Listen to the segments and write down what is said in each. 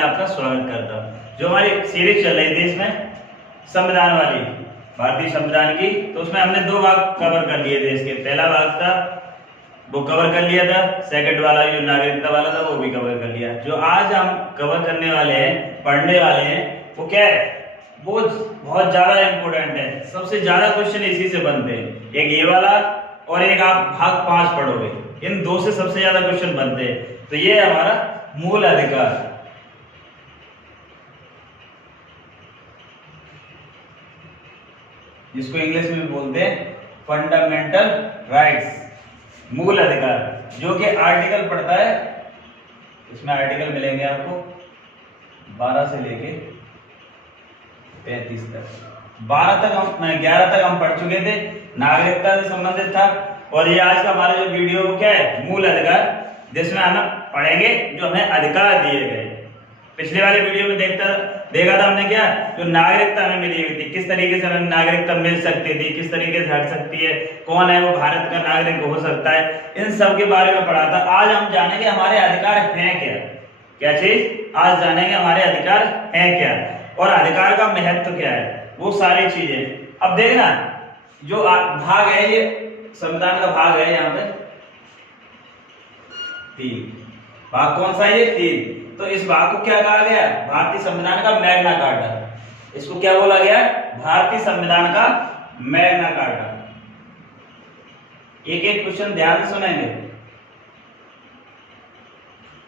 में आपका स्वागत करता हूँ। जो हमारी सीरीज चल रही थी इसमें संविधान वाली, भारतीय संविधान की, तो उसमें हमने दो भाग कवर कर लिए थे। इसके पहला भाग था वो कवर कर लिया था, सेकंड वाला जो नागरिकता वाला था वो भी कवर कर लिया। जो आज हम कवर करने वाले हैं, पढ़ने वाले हैं, वो क्या है, वो बहुत ज्यादा इंपॉर्टेंट है। सबसे ज्यादा क्वेश्चन इसी से बनते हैं, एक ये वाला और एक आप भाग 5 पढ़ोगे, इन दो से सबसे ज्यादा क्वेश्चन बनते हैं। तो ये है हमारा मूल अधिकार, जिसको इंग्लिश में बोलते हैं फंडामेंटल राइट्स, मूल अधिकार, जो कि आर्टिकल पढ़ता है। इसमें आर्टिकल मिलेंगे आपको 12 से लेके 35 तक। 11 तक हम पढ़ चुके थे, नागरिकता से संबंधित था। और ये आज का हमारा जो वीडियो वो क्या है, मूल अधिकार, जिसमें हम पढ़ेंगे जो हमें अधिकार दिए गए। पिछले वाले वीडियो में देखा था हमने क्या, जो नागरिकता हमें मिली हुई थी, किस तरीके से हमें नागरिकता मिल सकती थी, किस तरीके से हट सकती है, कौन है वो भारत का नागरिक हो सकता है, इन सब के बारे में पढ़ा था। आज हम जानेंगे हमारे अधिकार हैं क्या। क्या चीज? आज जानेंगे हमारे अधिकार हैं क्या और अधिकार का महत्व क्या है, वो सारी चीजें। अब देखना, जो भाग है, ये संविधान का भाग है, यहाँ पे 3 भाग। कौन सा है ये? 3। तो इस भाग को क्या कहा गया? भारतीय संविधान का मैग्ना कार्टा। इसको क्या बोला गया? भारतीय संविधान का मैग्ना कार्टा। एक एक क्वेश्चन ध्यान से सुनेंगे।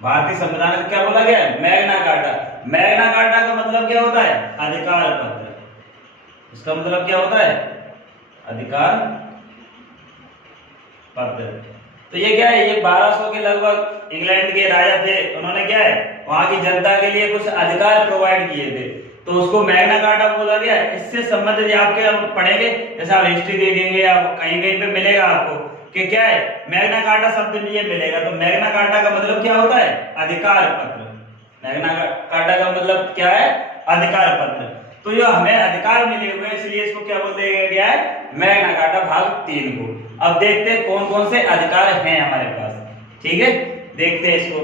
भारतीय संविधान का क्या बोला गया? Magna carta. मैग्ना कार्टा का मतलब क्या होता है? अधिकार पत्र। इसका मतलब क्या होता है? अधिकार पत्र। तो ये क्या है? ये 1200 के लगभग इंग्लैंड के राजा थे, उन्होंने क्या है, वहां की जनता के लिए कुछ अधिकार प्रोवाइड किए थे, तो उसको मैग्ना कार्टा बोला गया। इससे संबंधित आपके हम पढ़ेंगे, जैसे आप हिस्ट्री देखेंगे, आप कहीं कहीं पे मिलेगा आपको कि क्या है, मैग्ना कार्टा शब्द में ये मिलेगा। तो मैग्ना कार्टा का मतलब क्या होता है? अधिकार पत्र। मैग्ना कार्टा का मतलब क्या है? अधिकार पत्र। तो जो हमें अधिकार मिले हुए, इसलिए इसको क्या बोल दिया गया है? मैग्ना कार्टा भाग 3 को। अब देखते हैं कौन कौन से अधिकार हैं हमारे पास। ठीक है, देखते हैं इसको।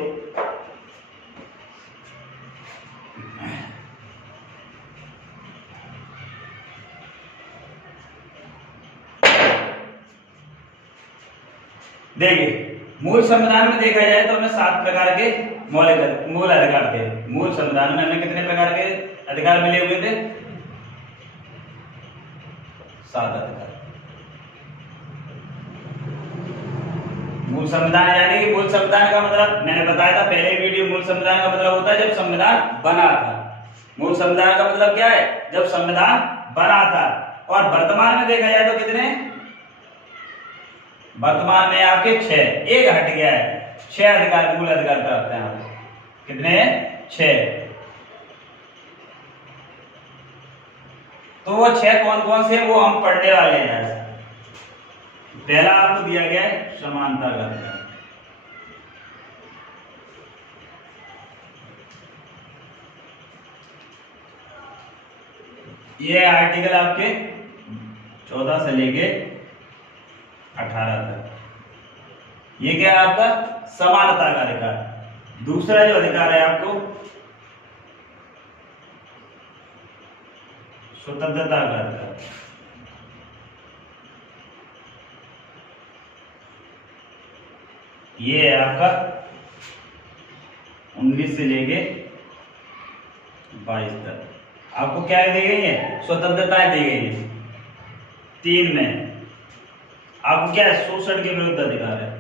देखिए, मूल संविधान में देखा जाए तो हमें 7 प्रकार के मूल अधिकार थे। मूल संविधान में हमें कितने प्रकार के अधिकार मिले हुए थे? 7 अधिकार। मूल संविधान यानी कि मूल संविधान का मतलब मैंने बताया था पहले वीडियो, मूल संविधान का मतलब होता है जब संविधान बना था। मूल संविधान का मतलब क्या है? जब संविधान बना था। और वर्तमान में देखा जाए तो कितने? वर्तमान में आपके 6, एक हट गया है। 6 अधिकार, मूल अधिकार प्राप्त हैं आपको। कितने हैं? 6। तो वो 6 कौन कौन से, वो हम पढ़ने वाले हैं। पहला आपको दिया गया है समानता का अधिकार। ये आर्टिकल आपके 14 से लेके 18 तक। ये क्या है आपका? समानता का अधिकार। दूसरा जो अधिकार है आपको स्वतंत्रता का अधिकार। ये है आपका 19 से लेके 22 तक। आपको क्या दी गई है? स्वतंत्रताएं दी गई है। 3 में आपको क्या है? शोषण के विरुद्ध अधिकार है।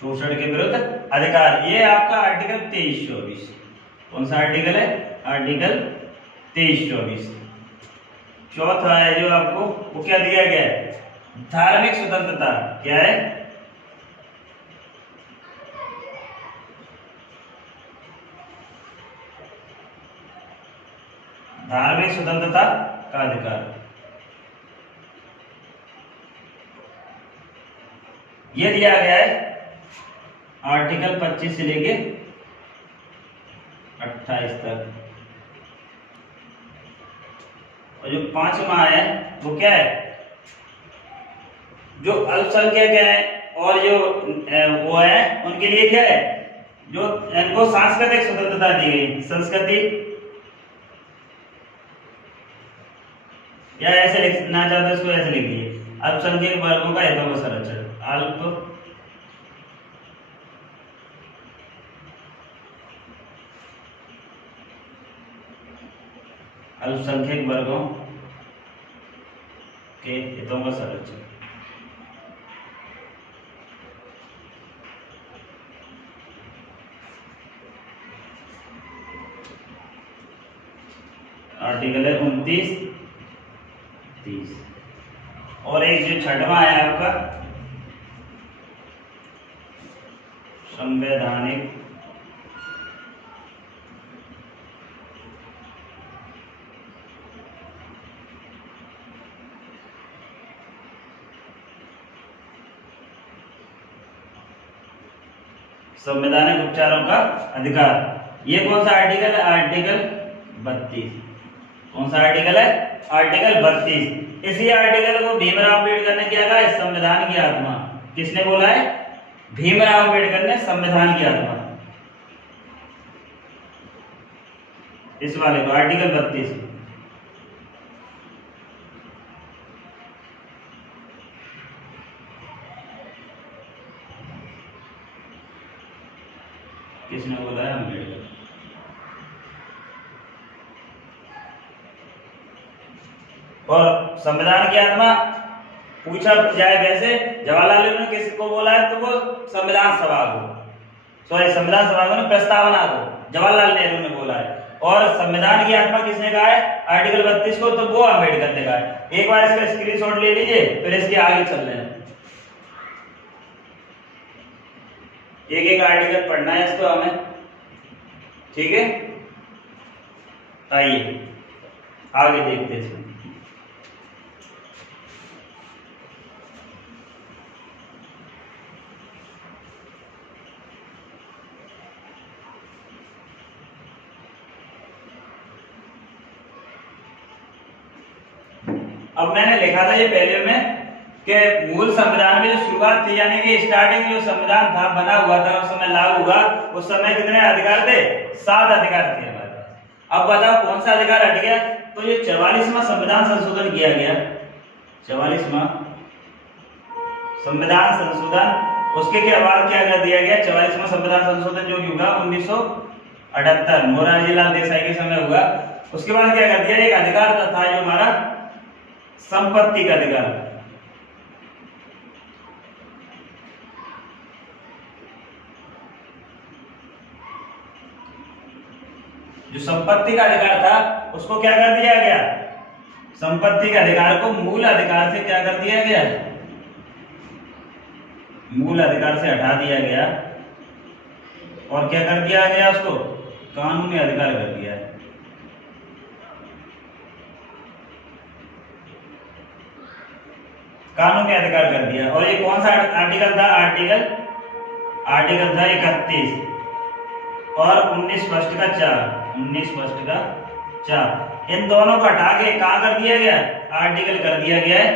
शोषण के विरुद्ध अधिकार, ये आपका आर्टिकल 23-24। कौन सा आर्टिकल है? आर्टिकल 23-24। चौथा है जो आपको, वो क्या दिया गया है? धार्मिक स्वतंत्रता। क्या है? धार्मिक स्वतंत्रता का अधिकार। ये दिया गया है आर्टिकल 25 से लेके 28 तक। और जो जो पांचवा है वो क्या है, जो अल्पसंख्यक है और जो वो है उनके लिए क्या है, जो इनको सांस्कृतिक स्वतंत्रता दी गई, संस्कृति, या ऐसे लिखना चाहते इसको ऐसे लिखिए, अल्पसंख्यक वर्गों का हितों का संरक्षण, अल्पसंख्यक वर्गों के हितों का संरक्षण। आर्टिकल है 29, 30। और एक जो छठवां है आपका संवैधानिक संवैधानिक उपचारों का अधिकार। ये कौन सा आर्टिकल है, आर्टिकल 32। कौन सा आर्टिकल है, आर्टिकल 32। इसी आर्टिकल को भीमराव अम्बेडकर ने क्या कहा है, संविधान की आत्मा। किसने बोला है, भीमराव अम्बेडकर ने संविधान की आत्मा, इस वाले को आर्टिकल 32। किसने बोला है, अम्बेडकर। और संविधान की आत्मा पूछा जाए वैसे जवाहरलाल नेहरू ने किसको बोला है, तो वो संविधान सभा को, सॉरी संविधान सभा को, प्रस्तावना को जवाहरलाल नेहरू ने बोला है। और संविधान की आत्मा किसने कहा है, आर्टिकल 32 को, तो वो अम्बेडकर ने कहा है। एक बार इसका स्क्रीनशॉट ले लीजिए, फिर इसके आगे चल रहे हैं। एक एक आर्टिकल पढ़ना है इसको हमें, ठीक है। आइए आगे देखते हैं। अब मैंने लिखा था ये पहले में कि मूल संविधान में जो शुरुआत थी, यानी कि स्टार्टिंग जो संविधान था बना हुआ था, उस समय लागू हुआ, उस समय कितने अधिकार थे, 7 अधिकार थे हमारे पास। अब बताओ कौन सा अधिकार हट गया, तो ये 44वां संविधान संशोधन किया गया, 44वां संविधान संशोधन, उसके के बाद क्या कर दिया गया, 44वां संविधान संशोधन जो कि हुआ 1978 मोरारजी लाल देसाई के समय हुआ। उसके बाद क्या कर दिया, एक अधिकार था जो हमारा संपत्ति का अधिकार, जो संपत्ति का अधिकार था उसको क्या कर दिया गया, संपत्ति के अधिकार को मूल अधिकार से क्या कर दिया गया, मूल अधिकार से हटा दिया गया और क्या कर दिया गया, उसको कानूनी अधिकार कर दिया है। कानूनी अधिकार कर दिया। और ये कौन सा आर्टिकल था, आर्टिकल था 31 और 19 फर्स्ट का 4, 19 फर्स्ट का 4। इन दोनों को हटा के कहां कर दिया गया, आर्टिकल कर दिया गया है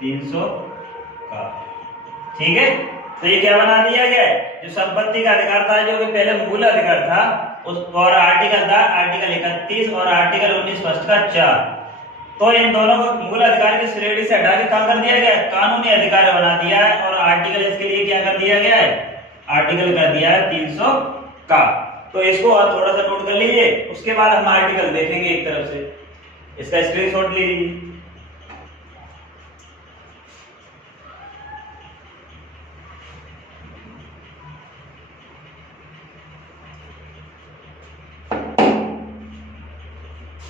300 का, ठीक है। तो ये क्या बना दिया गया है, जो संपत्ति का अधिकार था जो कि पहले मूल अधिकार था, उस और आर्टिकल था आर्टिकल 31 और आर्टिकल 19 फर्स्ट का 4। तो इन दोनों को मूल अधिकार की श्रेणी से हटा के क्या कर दिया गया, कानूनी अधिकार बना दिया है। और आर्टिकल इसके लिए क्या कर दिया गया है, आर्टिकल कर दिया है 300 का। तो इसको और थोड़ा सा नोट कर लीजिए, उसके बाद हम आर्टिकल देखेंगे एक तरफ से, इसका स्क्रीनशॉट ले लीजिए।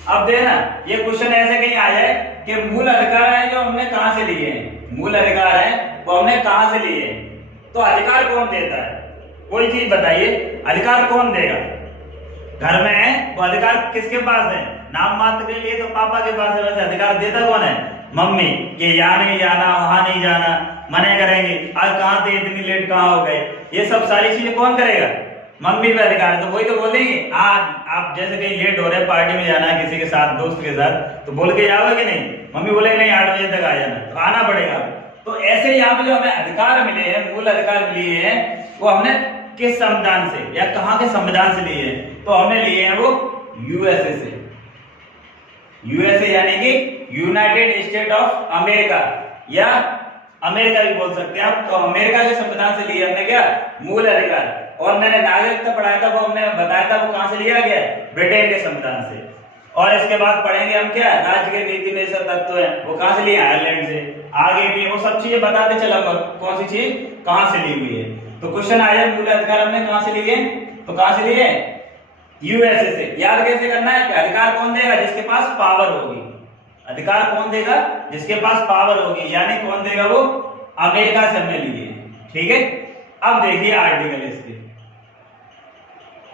अब देखना ये क्वेश्चन ऐसे कहीं आ जाए कि मूल अधिकार है जो हमने कहां से लिए हैं, मूल अधिकार है वो हमने कहां से लिए हैं, तो अधिकार कौन देता है, कोई चीज बताइए, अधिकार कौन देगा। घर में है वो अधिकार किसके पास है, नाम मात्र के लिए तो पापा के पास है, वैसे अधिकार देता कौन है, मम्मी। कि यहाँ नहीं जाना, वहां नहीं जाना, मना करेंगे, आज कहाँ थे, इतनी लेट कहाँ हो गए, ये सब सारी चीजें कौन करेगा, मम्मी पे अधिकार है, तो वही तो बोलेंगे। आप जैसे कहीं लेट हो रहे हैं, पार्टी में जाना है किसी के साथ, दोस्त के साथ, तो बोल के जाओगे कि नहीं? मम्मी बोले नहीं 8 बजे तक आ जाना, तो आना पड़ेगा। तो ऐसे यहाँ पे जो हमें अधिकार मिले हैं, मूल अधिकार मिले हैं, वो हमने किस संविधान से या कहाँ के संविधान से लिए हैं? तो हमने लिए हैं वो यूएसए से। यूएसए यानी कि यूनाइटेड स्टेट ऑफ अमेरिका, या अमेरिका भी बोल सकते हैं आप। तो अमेरिका के संविधान से लिए हमने क्या? मूल अधिकार। और मैंने नागरिकता पढ़ाया था, वो हमने बताया था वो कहां से लिया गया? ब्रिटेन के संविधान से। और इसके बाद पढ़ेंगे हम क्या? राज्य के नीति निषेध तत्व है, वो कहां से लिए? आयरलैंड से। आगे भी वो सब चीजें बताते चलूंगा, कौन सी चीज कहां से ली हुई है। तो क्वेश्चन आया मूल अधिकार हमने कहां से लिए? तो कहां से लिए? यूएसए से। याद कैसे करना है कि अधिकार कौन देगा? जिसके पास पावर होगी। अधिकार कौन देगा? जिसके पास पावर होगी, यानी कौन देगा? वो अमेरिका से हमने लिए। ठीक है, अब देखिए आर्टिकल इसके।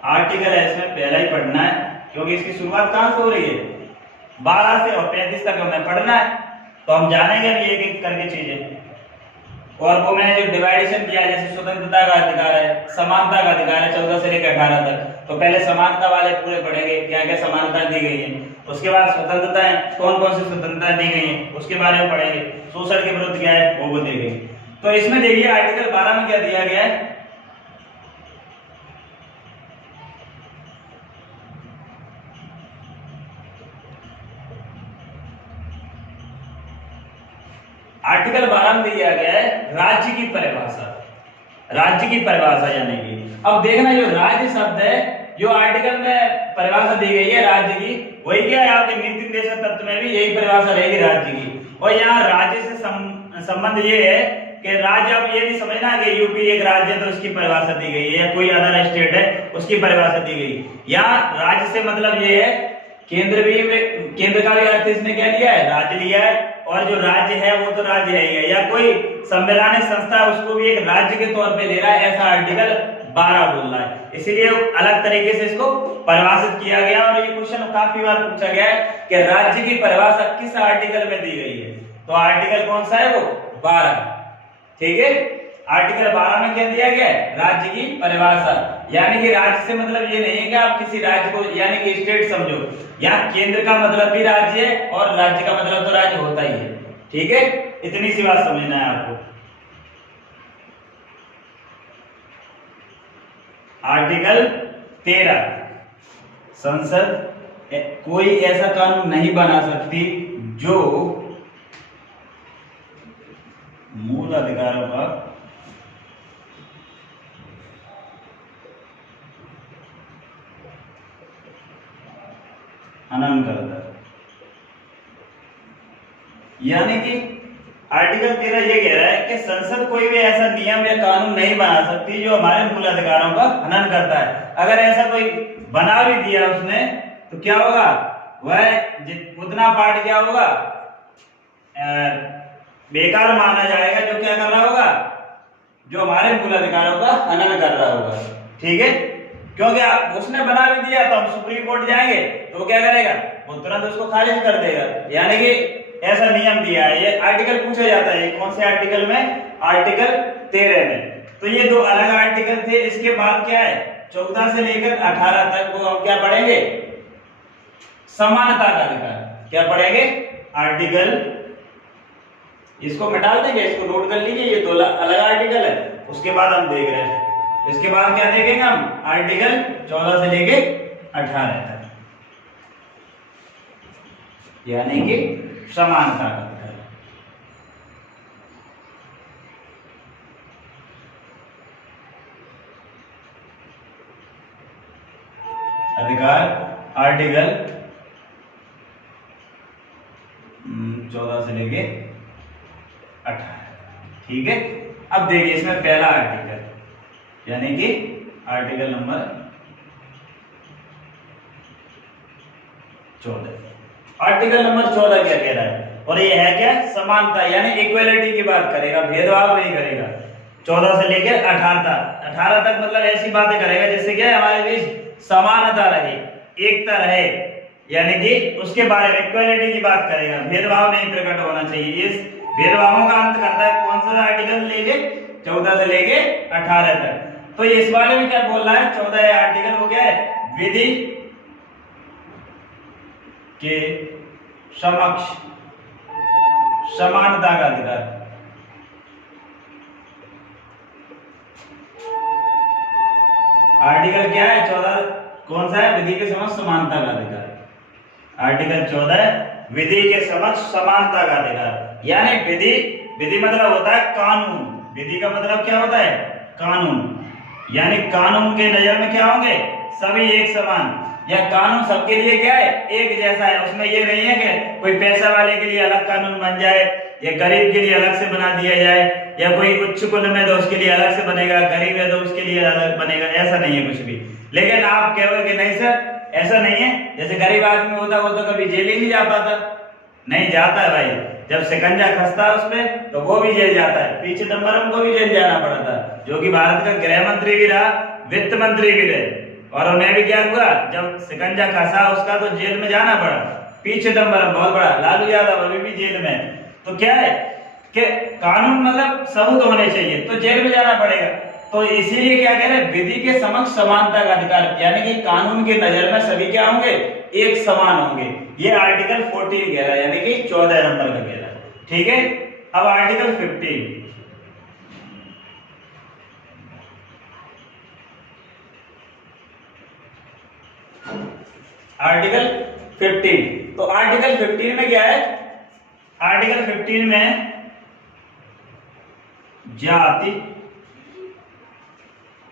आर्टिकल है, इसमें पहला ही पढ़ना है, क्योंकि इसकी शुरुआत कहां से हो रही है? 12 से और 35 तक हमें पढ़ना है। तो हम जानेंगे अभी एक एक करके चीजें। और वो मैंने जो डिवाइडेशन किया, जैसे स्वतंत्रता का अधिकार है, समानता का अधिकार है 14 से लेकर 18 तक। तो पहले समानता वाले पूरे पढ़ेंगे, क्या क्या समानता दी गई है। उसके बाद स्वतंत्रता है, कौन कौन सी स्वतंत्रता दी गई है, उसके बारे में पढ़ेंगे। शोषण के विरुद्ध क्या है, वो दी गई। तो इसमें देखिए आर्टिकल 12 में क्या दिया गया है? आर्टिकल 12 में दिया गया है राज्य की परिभाषा। राज्य की परिभाषा यानी कि अब देखना, जो राज्य शब्द है, जो आर्टिकल में परिभाषा दी गई है राज्य की, वही क्या है आपके नीति निषेध तत्व में भी यही परिभाषा रहेगी राज्य की। और यहाँ राज्य से संबंध ये है कि राज्य, अब ये नहीं समझना कि यूपी एक राज्य है तो उसकी परिभाषा दी गई है, या कोई अदर स्टेट है उसकी परिभाषा दी गई। यहाँ राज्य से मतलब ये है केंद्र का भी अर्थ इसने क्या लिया है? राज्य लिया है। और जो राज्य है वो तो राज्य है ही है, या कोई संवैधानिक संस्था है उसको भी एक राज्य के तौर पे ले रहा है, ऐसा आर्टिकल 12 बोल रहा है। इसीलिए अलग तरीके से इसको परिभाषित किया गया। और ये क्वेश्चन काफी बार पूछा गया है कि राज्य की परिभाषा किस आर्टिकल में दी गई है? तो आर्टिकल कौन सा है? वो 12। ठीक है, आर्टिकल 12 में क्या दिया गया है? राज्य की परिभाषा। यानी कि राज्य से मतलब ये नहीं है कि आप किसी राज्य को यानी कि स्टेट समझो, यहाँ केंद्र का मतलब भी राज्य है और राज्य का मतलब तो राज्य होता ही है। ठीक है, इतनी सी बात समझना है आपको। आर्टिकल 13, संसद कोई ऐसा कानून नहीं बना सकती जो मूल अधिकारों का हनन करता है। यानी कि आर्टिकल 13 ये कह रहा है कि संसद कोई भी ऐसा नियम या कानून नहीं बना सकती जो हमारे मूल अधिकारों का हनन करता है। अगर ऐसा कोई बना भी दिया उसने तो क्या होगा? वह उतना पार्ट क्या होगा? बेकार माना जाएगा, जो क्या कर रहा होगा? जो हमारे मूल अधिकारों का हनन कर रहा होगा। ठीक है, क्योंकि उसने बना भी दिया तो हम सुप्रीम कोर्ट जाएंगे तो क्या करेगा? वो तुरंत उसको खारिज कर देगा। यानी कि ऐसा नियम दिया है। ये आर्टिकल पूछा जाता है, कौन से आर्टिकल में? आर्टिकल 13 में। तो ये दो अलग आर्टिकल थे। इसके बाद क्या है? 14 से लेकर 18 तक वो हम क्या पढ़ेंगे? समानता का अधिकार। क्या पढ़ेंगे? आर्टिकल, इसको मिटा देंगे, इसको नोट कर लीजिए, ये दो अलग आर्टिकल है। उसके बाद हम देख रहे हैं, इसके बाद क्या देखेंगे हम? आर्टिकल 14 से लेके 18 तक, यानी कि समानता का अधिकार। आर्टिकल 14 से लेके 18। ठीक है, अब देखिए इसमें पहला आर्टिकल, यानी कि आर्टिकल नंबर 14। आर्टिकल नंबर 14 क्या कह रहा है? और ये है क्या? समानता, यानी इक्वलिटी की बात करेगा, भेदभाव नहीं करेगा। 14 से लेकर 18 तक मतलब ऐसी बातें करेगा जिससे क्या हमारे बीच समानता रहे, एकता रहे, यानी कि उसके बारे में इक्वलिटी की बात करेगा। भेदभाव नहीं प्रकट होना चाहिए। इस भेदभावों का अंत करता है कौन सा आर्टिकल? लेके 14 से लेके 18 तक। तो इस वाले में क्या बोल रहा है, 14 आर्टिकल हो गया है विधि के समक्ष समानता का अधिकार। आर्टिकल क्या है 14, कौन सा है, विधि के समक्ष समानता का अधिकार। आर्टिकल 14 विधि के समक्ष समानता का अधिकार, यानी विधि, विधि मतलब होता है कानून, विधि का मतलब क्या होता है, कानून, यानी कानून के नजर में क्या होंगे, सभी एक समान, या कानून सबके लिए क्या है, एक जैसा है। उसमें ये नहीं है कि कोई पैसा वाले के लिए अलग कानून बन जाए, या गरीब के लिए अलग से बना दिया जाए, या कोई उच्च कुल में तो उसके लिए अलग से बनेगा, गरीब है तो उसके लिए अलग बनेगा, ऐसा नहीं है कुछ भी। लेकिन आप कहोगे कि नहीं सर ऐसा नहीं है, जैसे गरीब आदमी होता वो तो कभी जेल ही नहीं जा पाता, नहीं जाता है भाई, जब शिकंजा कसता है उसपे तो वो भी जेल जाता है। पीछे चिदंबरम को भी जेल जाना पड़ा था, जो कि भारत का गृह मंत्री भी रहा, वित्त मंत्री भी रहे, और उन्हें भी क्या हुआ, जब शिकंजा कसा उसका तो जेल में जाना पड़ा। पीछे चिदंबरम बहुत बड़ा, लालू यादव अभी भी जेल में। तो क्या है कि कानून मतलब सबूत होने चाहिए, तो जेल में जाना पड़ेगा। तो इसीलिए क्या कह रहे हैं, विधि के समक्ष समानता का अधिकार, यानी कि कानून के नजर में सभी क्या होंगे, एक समान होंगे। ये आर्टिकल 14 कह रहा है, यानी कि 14 नंबर का कह रहा है। ठीक है, अब आर्टिकल 15, आर्टिकल 15, तो आर्टिकल 15 में क्या है, आर्टिकल 15 में जाति,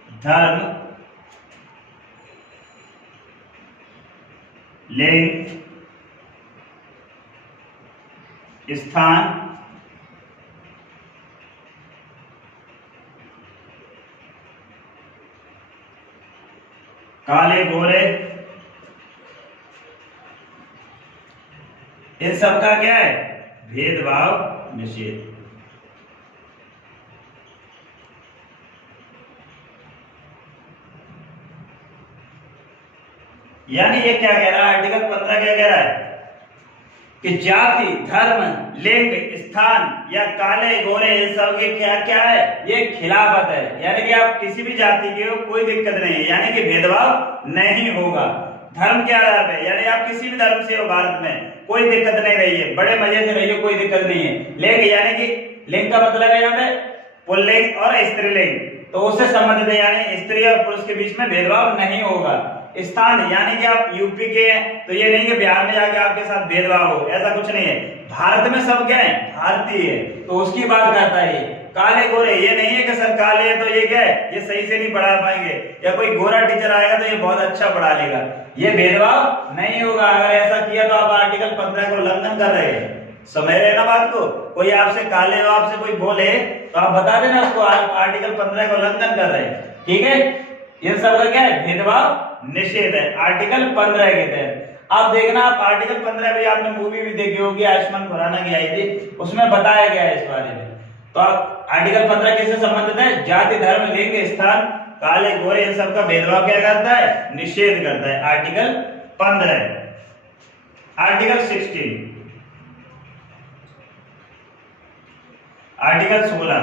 धर्म, लिंग, स्थान, काले गोरे, इन सब का क्या है, भेदभाव निषेध। यानी ये क्या कह रहा है, आर्टिकल 15 क्या कह रहा है कि जाति, धर्म, लिंग, स्थान या काले गोरे इन सब के क्या क्या है, ये खिलाफत है। यानी कि आप किसी भी जाति के हो कोई दिक्कत नहीं है, यानी कि भेदभाव नहीं होगा। धर्म के आधार पे, यानी आप किसी भी धर्म से हो भारत में, कोई दिक्कत नहीं रही है, बड़े मजे से रहिए, कोई दिक्कत नहीं है। लिंग, यानी कि लिंग का मतलब है यहाँ पे पुल्लिंग और स्त्रीलिंग, तो उससे संबंधित है, यानी स्त्री और पुरुष के बीच में भेदभाव नहीं होगा। स्थान, यानी कि आप यूपी के हैं तो ये नहीं कि बिहार में जाके आपके साथ भेदभाव हो, ऐसा कुछ नहीं है। भारत में सब क्या है, भारतीय है, तो उसकी बात करता है। काले गोरे, ये नहीं है कि सर काले है तो ये क्या है, ये सही से नहीं पढ़ा पाएंगे, या कोई गोरा टीचर आएगा तो ये बहुत अच्छा पढ़ा लेगा, ये भेदभाव नहीं होगा। अगर ऐसा किया तो आप आर्टिकल 15 को उल्लंघन कर रहे हैं। समझ रहे ना बात को, कोई आपसे काले हो, आपसे कोई बोले तो आप बता देना उसको आप आर्टिकल 15 का उल्लंघन कर रहे हैं। ठीक है, ये सब का क्या है, भेदभाव निषेध है आर्टिकल 15 के तहत। आप देखना, आप आर्टिकल 15 भी आपने मूवी भी देखी होगी, आयुष्मान खुराना की आई थी, उसमें बताया गया है इस बारे में। तो आप आर्टिकल 15 किससे संबंधित है, जाति, धर्म, लिंग, स्थान, काले गोरे इन सब का भेदभाव क्या करता है, निषेध करता है, आर्टिकल 15। आर्टिकल 16, आर्टिकल 16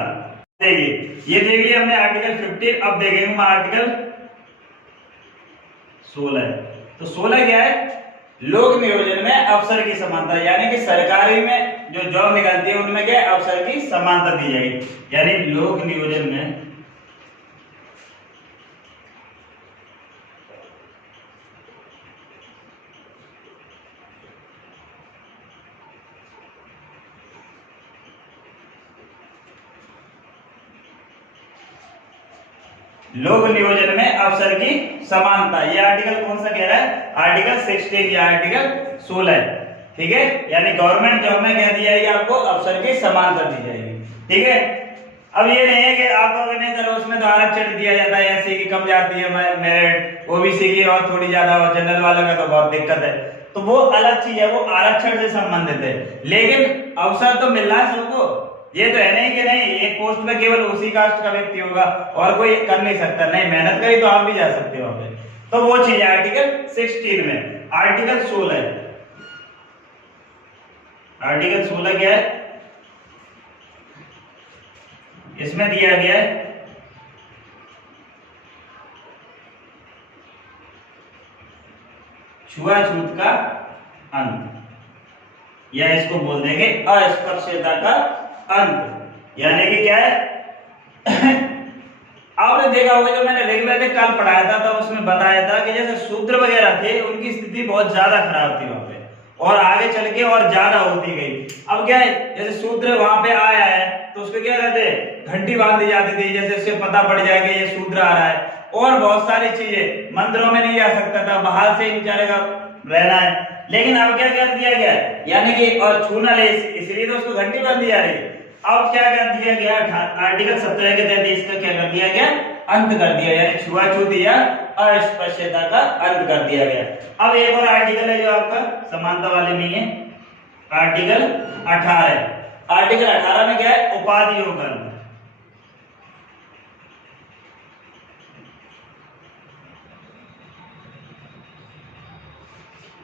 देखिए, ये देख लिया हमने आर्टिकल 15। अब देखेंगे आर्टिकल 16। तो 16 क्या है, लोक नियोजन में अफसर की समानता, यानी कि सरकारी में जो जॉब निकलती है उनमें क्या अफसर की समानता दी जाएगी। यानी लोक नियोजन में लोक नियोजन में अफसर की समानता, ये आर्टिकल कौन सा कह रहा है, आर्टिकल 16 या आर्टिकल 16। ठीक है, यानी गवर्नमेंट जॉब में कह दिया जाएगी आपको अफसर की समानता दी जाएगी। ठीक है, अब ये नहीं है कि आपको नहीं सर उसमें तो आरक्षण दिया जाता है, एससी की कम जाती है मेरिट, ओबीसी की और थोड़ी ज्यादा, और जनरल वालों का तो बहुत दिक्कत है, तो वो अलग चीज है, वो आरक्षण से संबंधित है। लेकिन अवसर तो मिल रहा है सबको, ये तो है नहीं कि नहीं एक पोस्ट में केवल उसी कास्ट का व्यक्ति होगा और कोई कर नहीं सकता, नहीं मेहनत करी तो आप भी जा सकते हो वहां पे। तो वो चीज है आर्टिकल 16 में। आर्टिकल 16, आर्टिकल 16 क्या है, इसमें दिया गया है छुआछूत का अंत, या इसको बोल देंगे अस्पृश्यता का अंत। यानी कि क्या है आपने देखा होगा, जो मैंने रेगुलर कल पढ़ाया था तब उसमें बताया था कि जैसे शूद्र वगैरह थे उनकी स्थिति बहुत ज्यादा खराब थी वहां पे, और आगे चल के और ज्यादा होती गई। अब क्या है, जैसे शूद्र वहां पे आया है तो उसको क्या कहते हैं, घंटी बांध दी जाती थी, जैसे उससे पता पड़ जाएगा ये शूद्र आ रहा है। और बहुत सारी चीजें, मंदिरों में नहीं जा सकता था, बाहर से ही बेचारे का रहना है। लेकिन अब क्या कर दिया गया, यानी कि और छूना ले, इसलिए तो उसको घंटी बांध दी जा रही है। अब क्या कर दिया गया, आर्टिकल 17 के तहत इसका क्या कर दिया गया, अंत कर दिया, यानी छुआछूत या अस्पृश्यता का अंत कर दिया गया। अब एक और आर्टिकल है जो आपका समानता वाले में है, आर्टिकल 18। आर्टिकल 18 में क्या है, उपाधियों का अंत।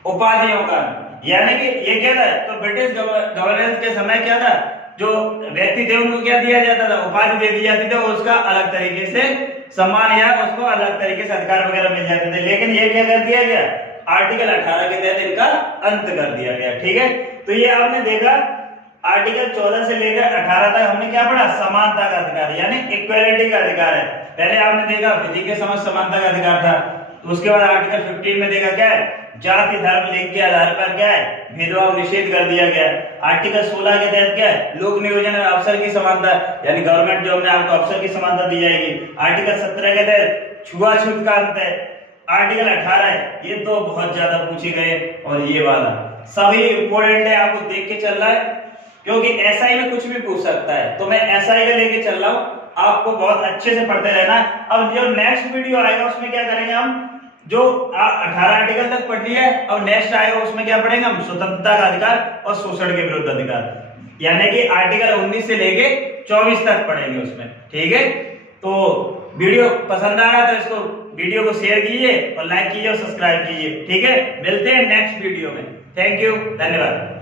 उपाधियों का, यानी कि ये क्या था, तो ब्रिटिश गवर्नेंस के समय क्या था, जो व्यक्ति थे उनको क्या दिया जाता था, उपाधि दे दी जाती थी, उसका अलग तरीके से सम्मान या उसको अलग तरीके से अधिकार वगैरह मिल जाते थे। लेकिन ये क्या कर दिया गया, आर्टिकल 18 के तहत इनका अंत कर दिया गया। ठीक है, तो ये आपने देखा आर्टिकल 14 से लेकर 18 तक हमने क्या पढ़ा, समानता का अधिकार यानी इक्वालिटी का अधिकार है। पहले आपने देखा विधि के समक्ष समानता का अधिकार था, तो उसके बाद आर्टिकल 15 में देखा क्या है, जाति धर्म लिंग के आधार पर क्या है, भेदभाव निषेध कर दिया गया। आर्टिकल 16 के तहत क्या है, लोक नियोजन और अवसर की समानता, यानी गवर्नमेंट जॉब में आपको अवसर की समानता दी जाएगी। आर्टिकल 17 के तहत छुआछूत का अंत है। आर्टिकल 18 है, ये तो बहुत ज्यादा पूछे गए, और ये वाला सभी इंपोर्टेंट है, आपको देख के चल रहा है, क्योंकि एसआई में कुछ भी पूछ सकता है, तो मैं एसआई का लेके चल रहा हूं, आपको बहुत अच्छे से पढ़ते रहना। अब जो नेक्स्ट वीडियो आएगा उसमें क्या करेंगे हम, जो 18 आर्टिकल तक पढ़ लिया है, और नेक्स्ट आएगा उसमें क्या पढ़ेंगे हम, स्वतंत्रता का अधिकार और शोषण के विरुद्ध अधिकार, यानी कि आर्टिकल 19 से लेके 24 तक पढ़ेंगे उसमें। ठीक है, तो वीडियो पसंद आ रहा है तो इसको वीडियो को शेयर कीजिए और लाइक कीजिए और सब्सक्राइब कीजिए। ठीक है, मिलते हैं नेक्स्ट वीडियो में। थैंक यू, धन्यवाद।